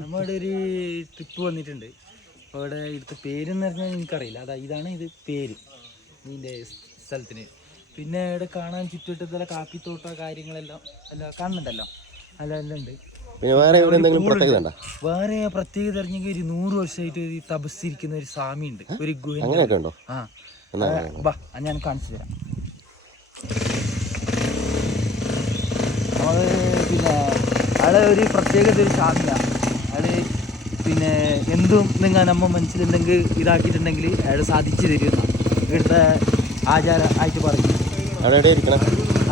നമ്മുടെ ഒരു ട്രിപ്പ് വന്നിട്ടുണ്ട്. അപ്പോൾ ഇവിടെ ഇവിടുത്തെ പേരെന്ന് പറഞ്ഞാൽ എനിക്കറിയില്ല. ഇതാണ് ഇത് പേര് ഇതിൻ്റെ സ്ഥലത്തിന്. പിന്നെ ഇവിടെ കാണാൻ ചുറ്റുവട്ടത്തുള്ള കാപ്പിത്തോട്ട കാര്യങ്ങളെല്ലാം കാണുന്നുണ്ടല്ലോ, എല്ലാം ഉണ്ട്. വേറെ പ്രത്യേകത അറിഞ്ഞെങ്കിൽ ഒരു 100 വർഷമായിട്ട് ഒരു തപസ്സിരിക്കുന്ന ഒരു സ്വാമി ഉണ്ട്, ഒരു ഗുഹ. ആ ബാ, ഞാൻ കാണിച്ചു തരാം. അത് പിന്നെ അവിടെ ഒരു പ്രത്യേകത ഒരു സ്വാമിയാണ്. അത് പിന്നെ എന്തും നിങ്ങൾ നമ്മ മനസ്സിലെന്തെങ്കിൽ ഇതാക്കിയിട്ടുണ്ടെങ്കിൽ അയാൾ സാധിച്ചു തരുമെന്നാണ് ഇവിടുത്തെ ആചാരം ആയിട്ട് പറയും.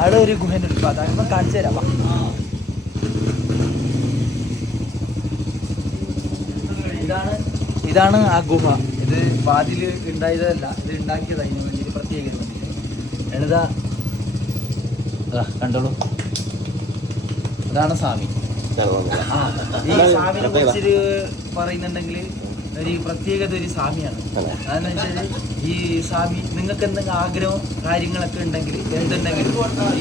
അവിടെ ഒരു ഗുഹൻ്റെ ഉണ്ട്, അതാകുമ്പോൾ കാണിച്ചു തരാം. ഇതാണ് ആ ഗുഹ. ഇത് പാതിൽ ഉണ്ടായതല്ല, ഇത് ഉണ്ടാക്കിയത് അതിന് വേണ്ടിയിട്ട് പ്രത്യേകത വേണ്ടിയിട്ട്. എഴുതാ കണ്ടോളൂ, അതാണ് സ്വാമി. ഈ സ്വാമിനെ കുറിച്ച് പറയുന്നുണ്ടെങ്കിൽ ഒരു പ്രത്യേകത ഒരു സ്വാമിയാണ്. അതെന്ന് വെച്ചാൽ ഈ സ്വാമി നിങ്ങൾക്ക് എന്തെങ്കിലും ആഗ്രഹവും കാര്യങ്ങളൊക്കെ ഉണ്ടെങ്കിൽ എന്തുണ്ടെങ്കിലും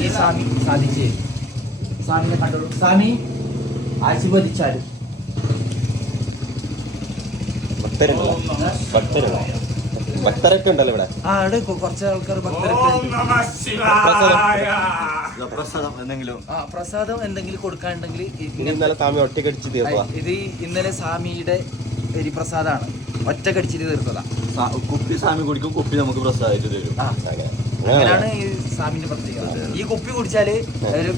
ഈ സ്വാമി സാധിച്ചു തരും. സ്വാമിനെ കണ്ടോളൂ, സ്വാമി ആശീർവദിച്ചാലും. ഭക്തരൊക്കെ ഉണ്ടല്ലോ ഇവിടെ. ഇവിടെ കുറച്ച് ആൾക്കാർ ഭക്തരൊക്കെ പ്രസാദം എന്തെങ്കിലും കൊടുക്കാനുണ്ടെങ്കിൽ ഇത് ഇന്നലെ സ്വാമിയുടെ ഒരു പ്രസാദമാണ്, ഒറ്റ കടിച്ചിട്ട് തീർത്തതാ. കുപ്പി സ്വാമി കുടിക്കും, കുപ്പി നമുക്ക് പ്രസാദിച്ചു തരും. അങ്ങനെയാണ് ഈ സ്വാമിന്റെ പ്രത്യേകത. ഈ കുപ്പി കുടിച്ചാല്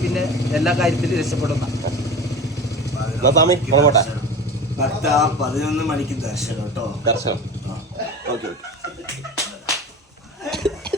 പിന്നെ എല്ലാ കാര്യത്തിലും രക്ഷപ്പെടുന്ന. 11 മണിക്ക് ദർശനം കേട്ടോ. ദർശനം. ഓക്കെ.